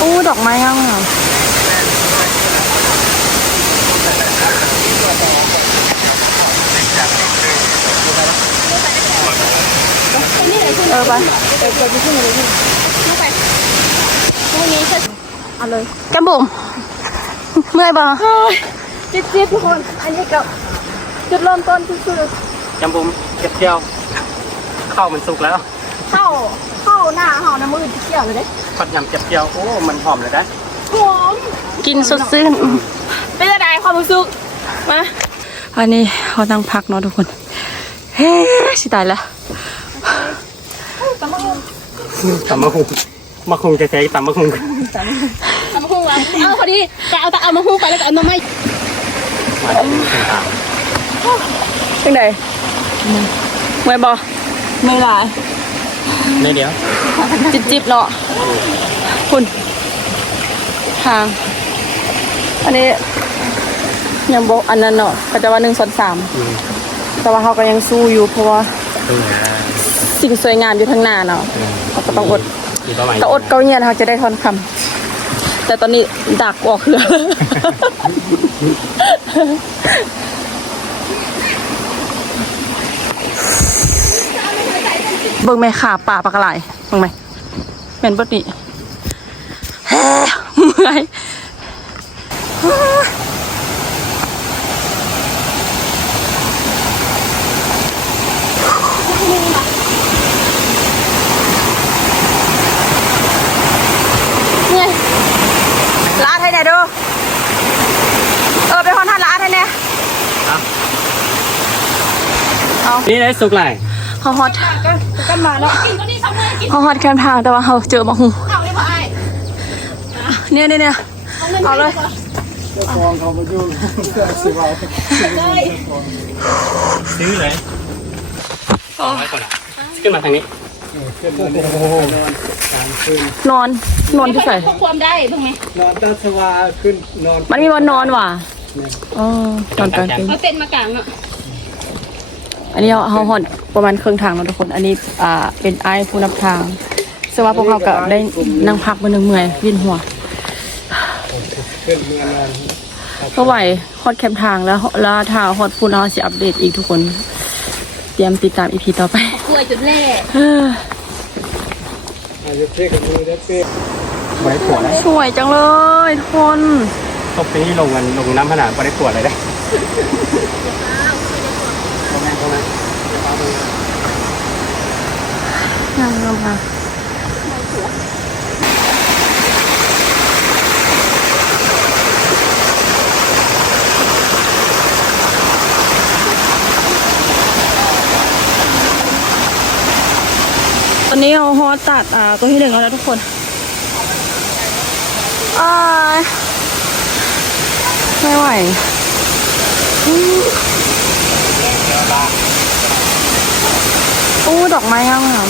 อู้ดอกไม้งามงามเออไปเดี๋ยวจะขึ้นเลยพี่พรุ่งนี้จะเอาเลยแก้มบุ๋มเมื่อยบ่จิ๊บจิ๊บทุกคน อันนี้ก็จุดเริ่มต้นคือจำบุมเก็บเกี่ยวข้าวมันสุกแล้วเข้าเข้าหน้าเห่าน้ำมือที่เกี่ยวเลยเด้ ผัดยำเก็บเกี่ยวโอ้ มันหอมเลยนะหอมกินสดชื่นเป็นอะไรความรู้สึกมาอันนี้เขานั่งพักเนาะทุกคน เฮ้สิตายแล้วตำมะฮุงตำมะฮุงมะฮุงจะใช้ตำมะฮุงตำมะฮุงอะเอาพอดีก็เอาตะเอามะฮุงไปแล้วก็เอาหน้ำไม้มาถึงต่างเป็นไงเมื่อยบ่ไม่หลายๆในเดียว จิบจิบๆเนาะคุณทาง อันนี้ยังบอกอันนั้นเนาะก็จะว่าหนึ่งส่วนสามอืมแต่ว่าเขาก็ยังสู้อยู่เพราะว่าดูนะสิ่งสวยงามอยู่ทางหน้าเนาะเราก็ต้องอดมีเป้าหมายแต่อดเกาเงียนเขาจะได้ทอนคำแต่ตอนนี้ดักออกเครือ เบิ่งไหมขาป่าปลากระไหลเบิ่งไหมเหม็นบดนี่แฮ่เมื่อยเมื่อยลาดให้แน่ดูเออไปคอนทันลาดให้แน่นี่ได้สุกไหลายเขาฮอต ก็กันมาเนาะกินก็นี่สองมือกินเขาฮอตแคมทางแต่ว่าเขาเจอมาหูเอาเลยพ่อไอ้เนี่ยเนี่ยเนี่ยเอาเลยซื้อเลยสองร้อยกว่าละขึ้นมาทางนี้นอนนอนที่ใส่ควบความได้ถูกไหมนอนตัสวาขึ้นนอน มันมีวันนอนว่ะอ๋อนอนกลางคืนเอาเต็นท์มากางอะ อันนี้เขาฮอตประมาณครึ่งทางแล้วทุกคน อันนี้อ่าเป็นไอ้ายผู้นำทางซึ่งว่าพวกเขาก็ได้นั่งพักมาหนึ่งเมื่อยวินหัวขึ้นเมืองนอนก็ไหวฮอตแคมทางแล้วแล้วถ้าฮอตพูนเราสิอัปเดตอีกทุกคน เตรียมติดตามอีพีต่อไปกล้วยจุดแรกเอออาจจะเพ่กับมือได้เพ่บริขวดเลยสวยจังเลยทุกคนตบปีนี้ลงกันลงน้ำขนาดบริขวดเลยได้ต รงนั้นตรงนั้นงามงามค่ะตอนนี้เอาฮอตตัดอ่าตัวที่หนึ่งแล้วนะทุกคนอ้ายไม่ไหวอู้อู้ ดอกไม้งามงาม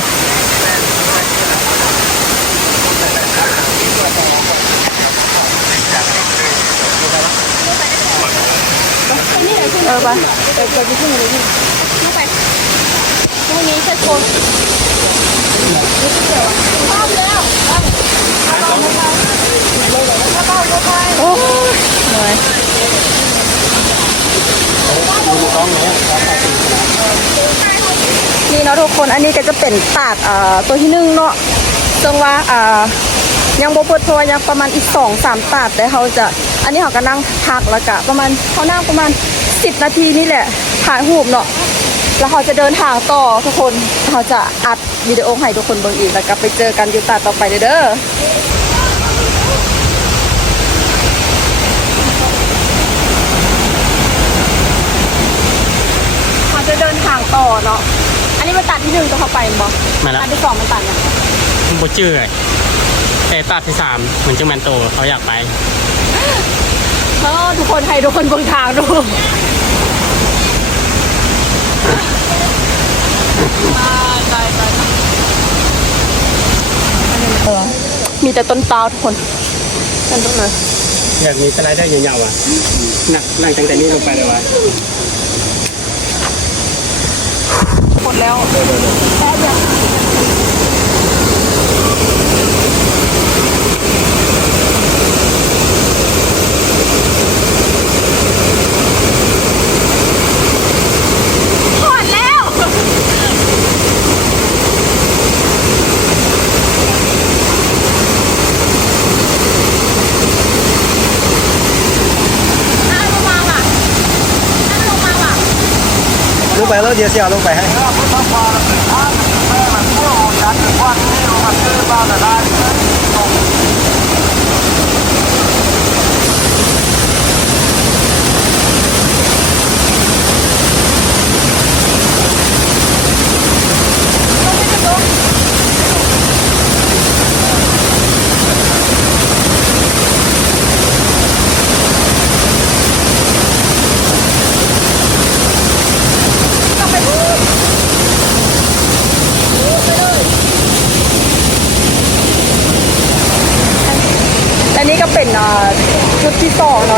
เออไปเดี๋ยวจะขึ้นเลยพี่ไปพรุ่งนี้จะโชว์ชอบแล้วโอ้ยเหนื่อยนี่ เนาะทุกคนอันนี้ก็จะเป็นตาดเอ่อตัวที่หนึ่งเนาะซึ่งว่าอ่ายังบ่เปิดเพราะว่ายังประมาณอีกสองสามตาดแต่เขาจะอันนี้เขาก็นั่งพักแล้วก็ประมาณเขานั่งประมาณสิบนาทีนี่แหละถ่ายรูปเนาะแล้วเขาจะเดินทางต่อทุกคนเขาจะอัดวิดีโอให้ทุกคนเบิ่งอีกแล้วก็ไปเจอกันยูตาดต่อไปเด้อเขาจะเดินทางต่อเนาะ นนี้มันตัดที่หนึ่งจะเข้าไปมั้งมาแล้ว อันที่สองมันตัดยังบดจื้อเลยแต่ตัดที่สามเหมือนจังแมนโตเขาอยากไป เออทุกคนให้ทุกคนเบิ่งทางดูเออมีแต่ต้นตาวทุกคนนั่นตรงเลยอยากมีสไลเดอร์ยาวๆอะหนักหลังจากนี้ลงไปเลยวะ หมด แล้วแป๊บเดียว งไปแล้วเดี๋ยวเสียลงไปให้ และนี่ก็เป็นเอ่อจุด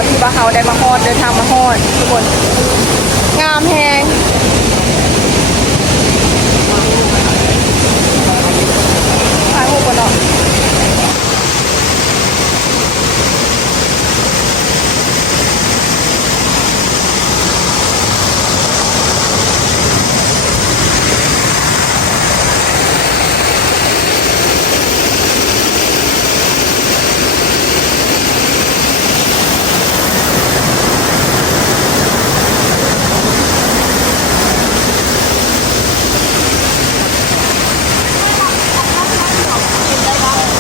ที่สองเนาะที่ว่าเขาได้มาฮอดเดินทางมาฮอดทุกคน งามแฮงถ่ายรูปกันเนาะ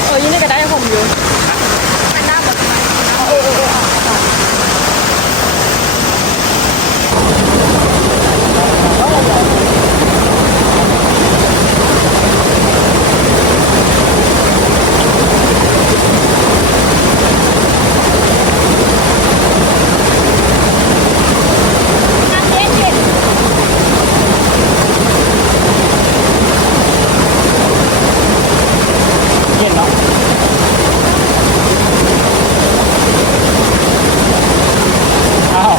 เออยี่นี่ก็ได้ผมอยู่เป็นหน้าแบบเออเออเออเอาเอาเย็นเนาะ อ้าว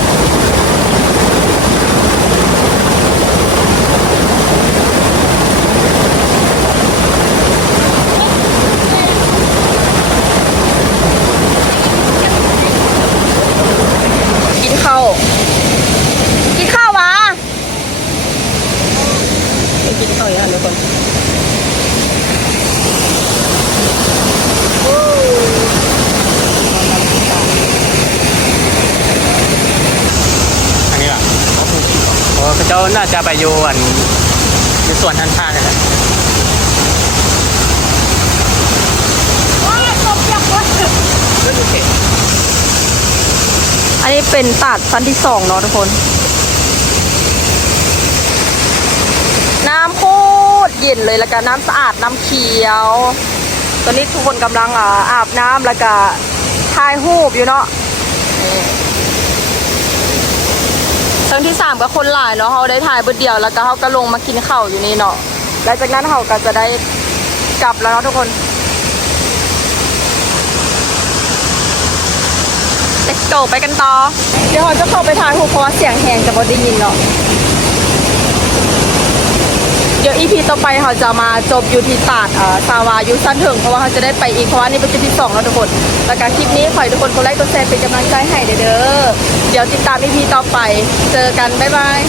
กินข้าวกินข้าววะกินข้าวอย่างทุกคน อันนี้เหรอโอ้ เขาเจ้าน่าจะไปอยู่อันอยู่ส่วนท่านท่าเลยแหละอันนี้เป็นตาดชั้นที่สองเนาะทุกคน น้ำโคตรเย็นเลยแล้วก็น้ำสะอาดน้ำเขียว ตอนนี้ทุกคนกำลังอ่าอาบน้ำแล้วก็ถ่ายรูปอยู่เนาะ นี่ครั้งที่สามก็คนหลายเนาะเขาได้ถ่ายเบิดเดียวแล้วก็เขาก็ลงมากินข้าวอยู่นี่เนาะหลังจากนั้นเขาก็จะได้กลับแล้วเนาะทุกคน let's go ไปกันต่อ เดี๋ยวเราจะเข้าไปถ่ายรูปเพราะว่าเสียงแหงจะบ่ได้ยินเนาะเดี๋ยว อีพีต่อไปเขาจะมาจบอยู่ที่ตาดสาวายูสั้นถึงเพราะว่าเขาจะได้ไปอีกเพราะว่านี่เป็นจุดที่สองแล้วทุกคนแล้วการคลิปนี้ขอให้ทุกคนกดไลค์กดแชร์เป็นกำลังใจให้เด้อเดี๋ยวติดตามอีพีต่อไป เจอกันบ๊ายบาย